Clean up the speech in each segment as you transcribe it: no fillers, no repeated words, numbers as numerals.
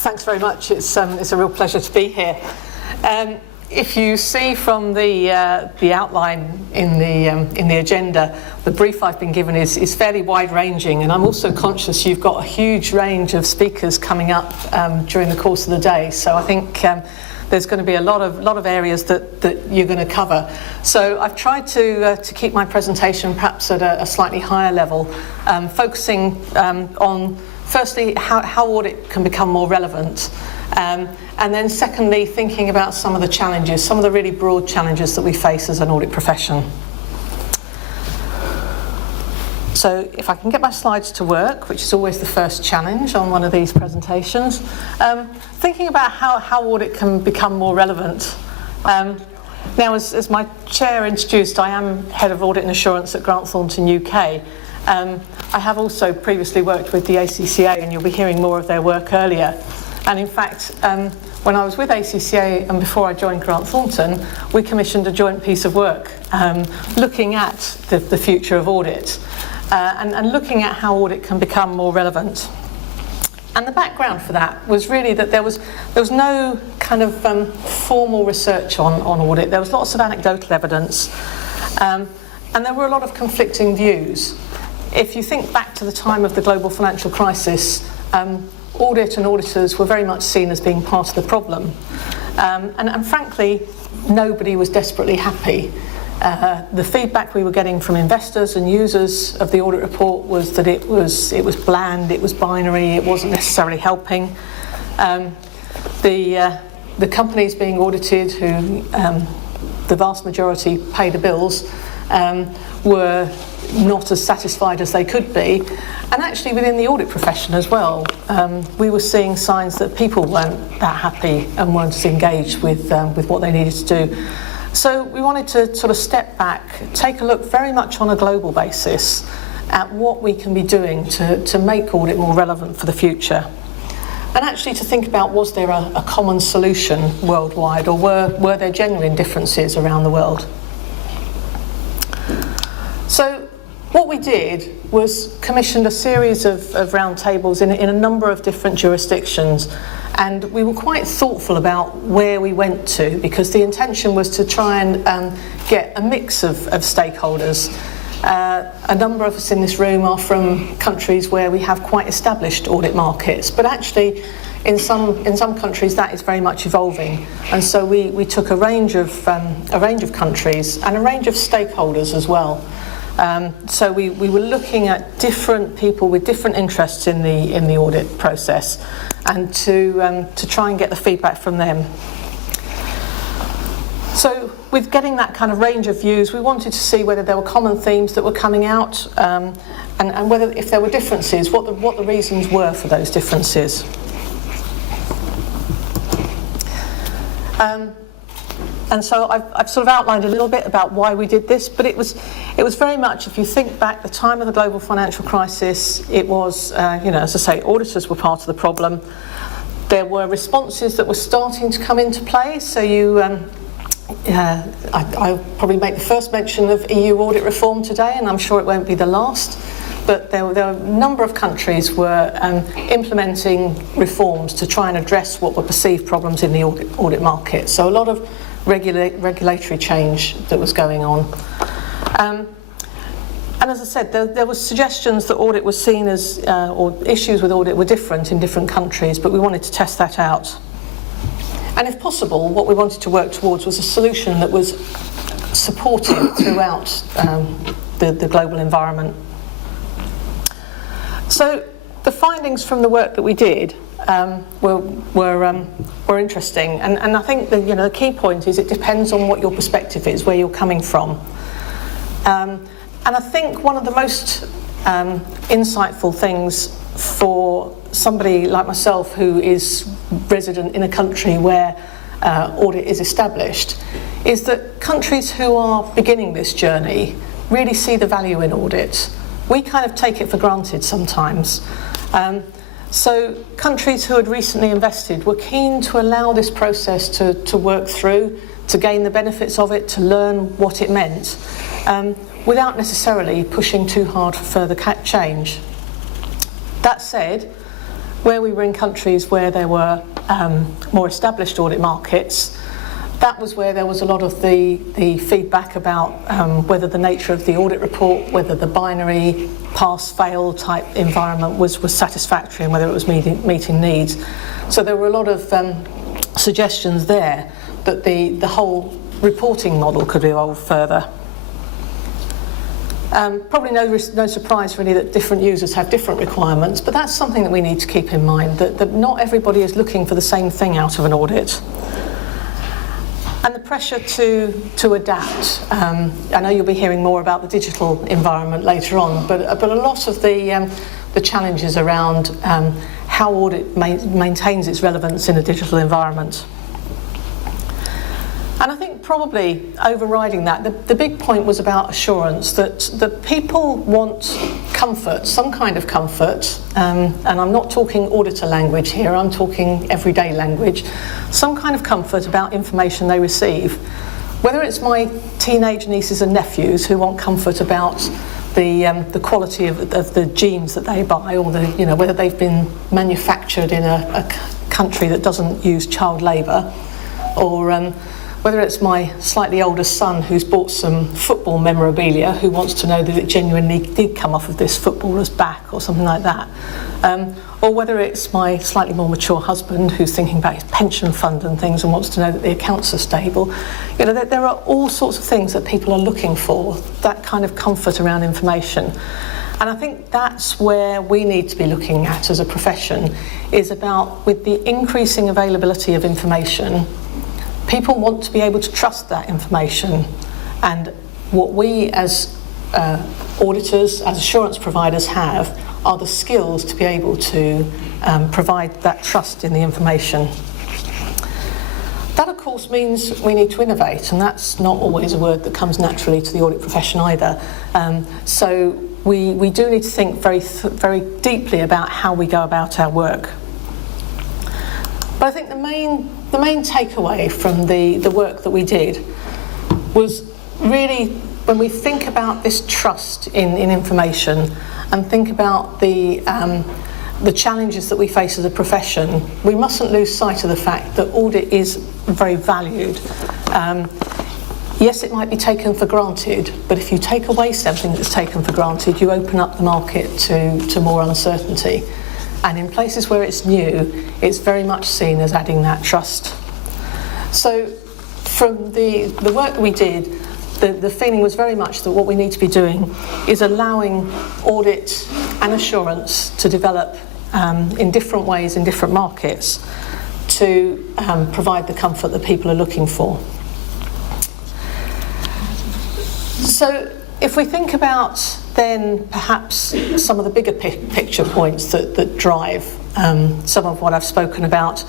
Thanks very much. It's a real pleasure to be here. If you see from the outline in the agenda, the brief I've been given is fairly wide-ranging, and I'm also conscious you've got a huge range of speakers coming up during the course of the day. So I think there's going to be a lot of areas that you're going to cover. So I've tried to keep my presentation perhaps at a slightly higher level, focusing on firstly how audit can become more relevant, and then secondly thinking about some of the challenges, some of the really broad challenges that we face as an audit profession. So if I can get my slides to work, which is always the first challenge on one of these presentations, thinking about how audit can become more relevant. Now, as my chair introduced, I am Head of Audit and Assurance at Grant Thornton UK. I have also previously worked with the ACCA, and you'll be hearing more of their work earlier. And in fact, when I was with ACCA and before I joined Grant Thornton, we commissioned a joint piece of work looking at the future of audit and looking at how audit can become more relevant. And the background for that was really that there was no kind of formal research on audit. There was lots of anecdotal evidence, and there were a lot of conflicting views. If you think back to the time of the global financial crisis, audit and auditors were very much seen as being part of the problem. And frankly, nobody was desperately happy. The feedback we were getting from investors and users of the audit report was that it was bland, it was binary, it wasn't necessarily helping. The companies being audited, who the vast majority pay the bills, were not as satisfied as they could be. And actually within the audit profession as well, we were seeing signs that people weren't that happy and weren't as engaged with what they needed to do. So we wanted to sort of step back, take a look very much on a global basis at what we can be doing to make audit more relevant for the future. And actually to think about, was there a common solution worldwide, or were there genuine differences around the world? So what we did was commissioned a series of roundtables in a number of different jurisdictions, and we were quite thoughtful about where we went to, because the intention was to try and get a mix of stakeholders. A number of us in this room are from countries where we have quite established audit markets, but actually in some countries that is very much evolving, and so we took a range of countries and a range of stakeholders as well. So we were looking at different people with different interests in the audit process, and to try and get the feedback from them. So with getting that kind of range of views, we wanted to see whether there were common themes that were coming out, and whether, if there were differences, what the reasons were for those differences. And so I've sort of outlined a little bit about why we did this, but it was very much, if you think back, the time of the global financial crisis, it was, as I say, auditors were part of the problem. There were responses that were starting to come into play, so I'll probably make the first mention of EU audit reform today, and I'm sure it won't be the last, but there were a number of countries were implementing reforms to try and address what were perceived problems in the audit market. So a lot of regulatory change that was going on. And as I said, there were suggestions that audit was seen as, or issues with audit were different in different countries, but we wanted to test that out. And if possible, what we wanted to work towards was a solution that was supported throughout the global environment. So the findings from the work that we did were interesting, and I think the key point is it depends on what your perspective is, where you're coming from. And I think one of the most insightful things for somebody like myself who is resident in a country where audit is established is that countries who are beginning this journey really see the value in audit. We kind of take it for granted sometimes. So countries who had recently invested were keen to allow this process to work through, to gain the benefits of it, to learn what it meant, without necessarily pushing too hard for further change. That said, where we were in countries where there were more established audit markets, that was where there was a lot of the feedback about whether the nature of the audit report, whether the binary pass-fail type environment was satisfactory and whether it was meeting needs. So there were a lot of suggestions there that the whole reporting model could evolve further. Probably no surprise really that different users have different requirements, but that's something that we need to keep in mind, that not everybody is looking for the same thing out of an audit. And the pressure to adapt. I know you'll be hearing more about the digital environment later on, but a lot of the challenges around how audit maintains its relevance in a digital environment. And I think probably overriding that, the big point was about assurance, that people want comfort, some kind of comfort, and I'm not talking auditor language here, I'm talking everyday language, some kind of comfort about information they receive. Whether it's my teenage nieces and nephews who want comfort about the quality of the jeans that they buy, or whether they've been manufactured in a country that doesn't use child labour, or whether it's my slightly older son who's bought some football memorabilia who wants to know that it genuinely did come off of this footballer's back or something like that, or whether it's my slightly more mature husband who's thinking about his pension fund and things and wants to know that the accounts are stable. There are all sorts of things that people are looking for, that kind of comfort around information. And I think that's where we need to be looking at as a profession, is about, with the increasing availability of information, people want to be able to trust that information, and what we as auditors, as assurance providers have, are the skills to be able to provide that trust in the information. That of course means we need to innovate, and that's not always a word that comes naturally to the audit profession either. So we do need to think very deeply about how we go about our work. But I think the main takeaway from the work that we did was really, when we think about this trust in information and think about the challenges that we face as a profession, we mustn't lose sight of the fact that audit is very valued. Yes, it might be taken for granted, but if you take away something that's taken for granted, you open up the market to more uncertainty. And in places where it's new, it's very much seen as adding that trust. So from the work that we did, the feeling was very much that what we need to be doing is allowing audit and assurance to develop in different ways in different markets to provide the comfort that people are looking for. So if we think about then perhaps some of the bigger picture points that drive some of what I've spoken about,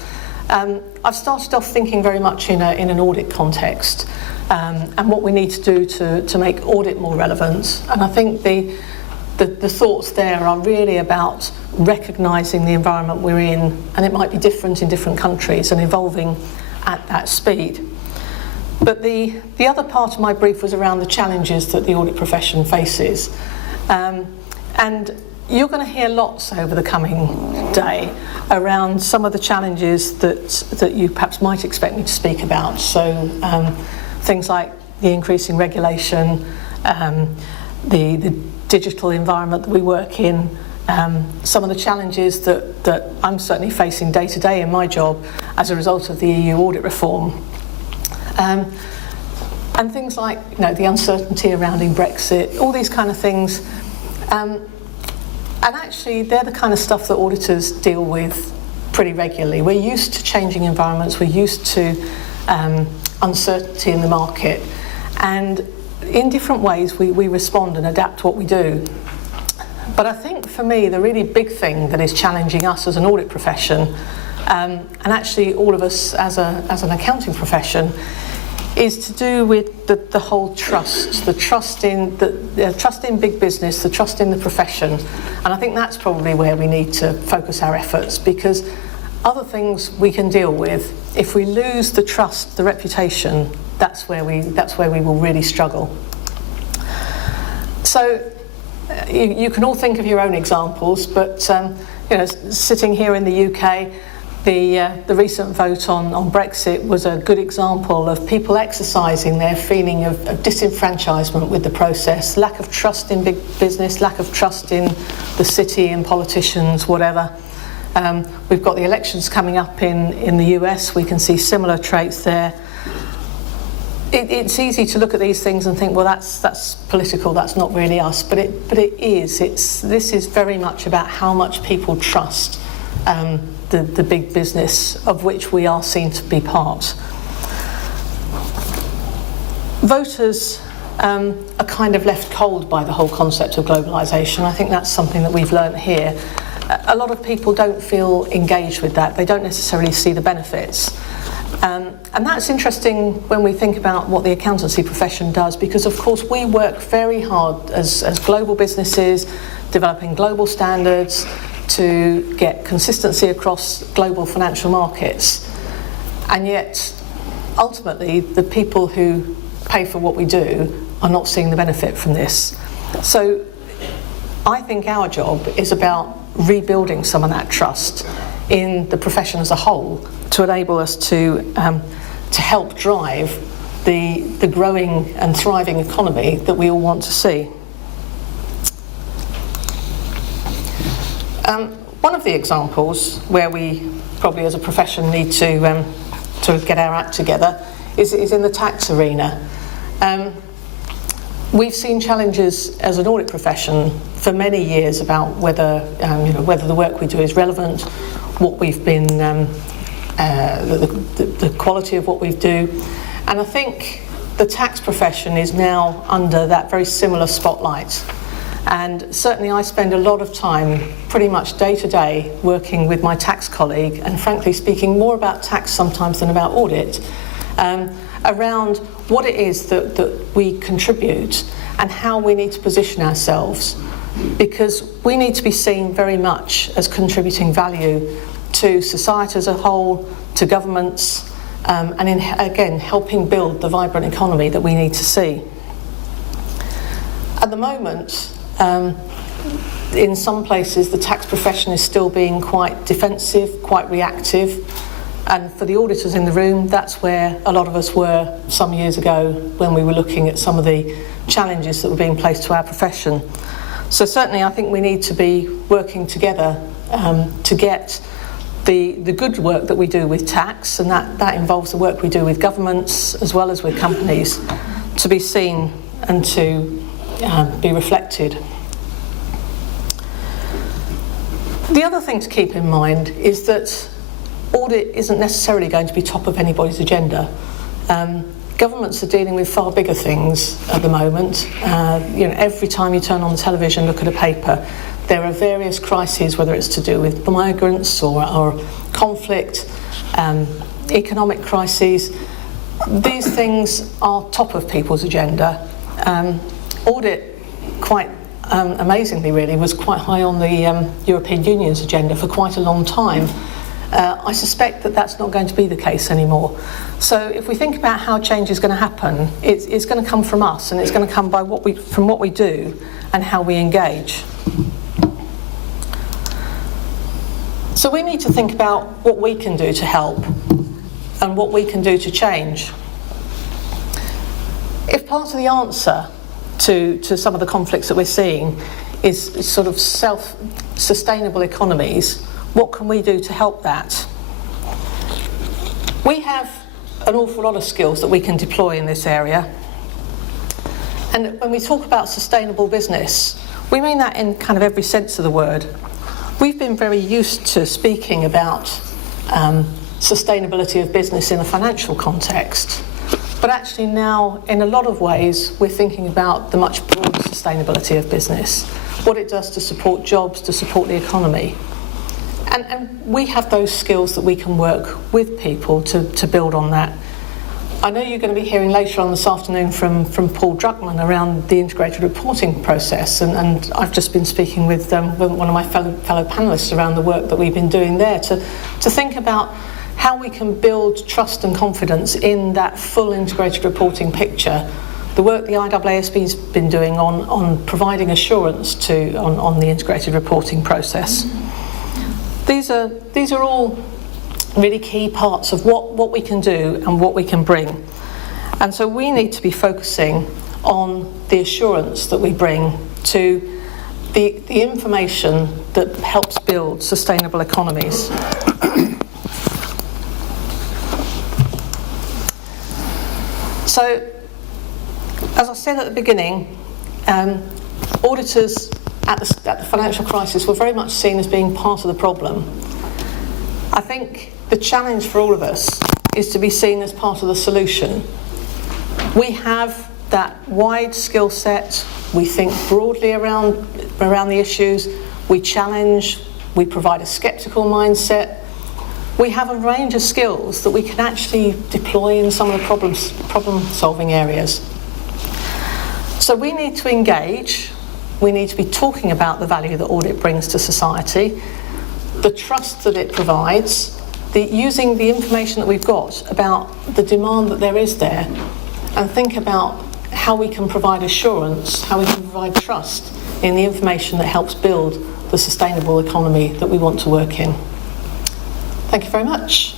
I've started off thinking very much in an audit context, and what we need to do to make audit more relevant. And I think the thoughts there are really about recognising the environment we're in, and it might be different in different countries and evolving at that speed. But the other part of my brief was around the challenges that the audit profession faces. And you're going to hear lots over the coming day around some of the challenges that you perhaps might expect me to speak about. So things like the increasing regulation, the digital environment that we work in, some of the challenges that I'm certainly facing day to day in my job as a result of the EU audit reform. And things like the uncertainty surrounding Brexit, all these kind of things. And actually they're the kind of stuff that auditors deal with pretty regularly. We're used to changing environments, we're used to uncertainty in the market, and in different ways we respond and adapt what we do. But I think for me the really big thing that is challenging us as an audit profession, and actually all of us as an accounting profession, is to do with the whole trust, the trust in big business, the trust in the profession. And I think that's probably where we need to focus our efforts, because other things we can deal with. If we lose the trust, the reputation, that's where we will really struggle. So you can all think of your own examples, but sitting here in the UK, the recent vote on Brexit was a good example of people exercising their feeling of disenfranchisement with the process, lack of trust in big business, lack of trust in the city and politicians, whatever. We've got the elections coming up in the US. We can see similar traits there. It's easy to look at these things and think, well, that's political, that's not really us, but it is. This is very much about how much people trust the big business of which we are seen to be part. Voters are kind of left cold by the whole concept of globalisation. I think that's something that we've learnt here. A lot of people don't feel engaged with that. They don't necessarily see the benefits. And that's interesting when we think about what the accountancy profession does, because of course we work very hard as global businesses, developing global standards to get consistency across global financial markets. And yet, ultimately, the people who pay for what we do are not seeing the benefit from this. So I think our job is about rebuilding some of that trust in the profession as a whole to enable us to help drive the growing and thriving economy that we all want to see. One of the examples where we probably as a profession need to get our act together is in the tax arena. We've seen challenges as an audit profession for many years about whether the work we do is relevant, what we've been, the quality of what we do, and I think the tax profession is now under that very similar spotlight. And certainly I spend a lot of time, pretty much day to day, working with my tax colleague, and frankly speaking more about tax sometimes than about audit, around what it is that we contribute and how we need to position ourselves, because we need to be seen very much as contributing value to society as a whole, to governments, and again helping build the vibrant economy that we need to see. At the moment, in some places the tax profession is still being quite defensive, quite reactive, and for the auditors in the room, that's where a lot of us were some years ago when we were looking at some of the challenges that were being placed to our profession. So certainly I think we need to be working together to get the good work that we do with tax, and that involves the work we do with governments as well as with companies, to be seen and to be reflected. The other thing to keep in mind is that audit isn't necessarily going to be top of anybody's agenda. Governments are dealing with far bigger things at the moment. Every time you turn on the television, look at a paper, there are various crises, whether it's to do with migrants or conflict, economic crises. These things are top of people's agenda. Audit, quite amazingly really, was quite high on the European Union's agenda for quite a long time. I suspect that that's not going to be the case anymore. So if we think about how change is going to happen, it's going to come from us, and it's going to come from what we do and how we engage. So we need to think about what we can do to help and what we can do to change. If part of the answer to some of the conflicts that we're seeing is sort of self-sustainable economies, what can we do to help that? We have an awful lot of skills that we can deploy in this area. And when we talk about sustainable business, we mean that in kind of every sense of the word. We've been very used to speaking about sustainability of business in a financial context. But actually now, in a lot of ways, we're thinking about the much broader sustainability of business, what it does to support jobs, to support the economy. And we have those skills that we can work with people to build on that. I know you're going to be hearing later on this afternoon from Paul Druckmann around the integrated reporting process, and I've just been speaking with one of my fellow panellists around the work that we've been doing there to think about how we can build trust and confidence in that full integrated reporting picture. The work the IAAB's been doing on providing assurance on the integrated reporting process. these are all really key parts of what we can do and what we can bring. And so we need to be focusing on the assurance that we bring to the information that helps build sustainable economies. So, as I said at the beginning, auditors at the financial crisis were very much seen as being part of the problem. I think the challenge for all of us is to be seen as part of the solution. We have that wide skill set, we think broadly around the issues, we challenge, we provide a sceptical mindset. We have a range of skills that we can actually deploy in some of the problem-solving areas. So we need to engage, we need to be talking about the value that audit brings to society, the trust that it provides, using the information that we've got about the demand that there is there, and think about how we can provide assurance, how we can provide trust in the information that helps build the sustainable economy that we want to work in. Thank you very much.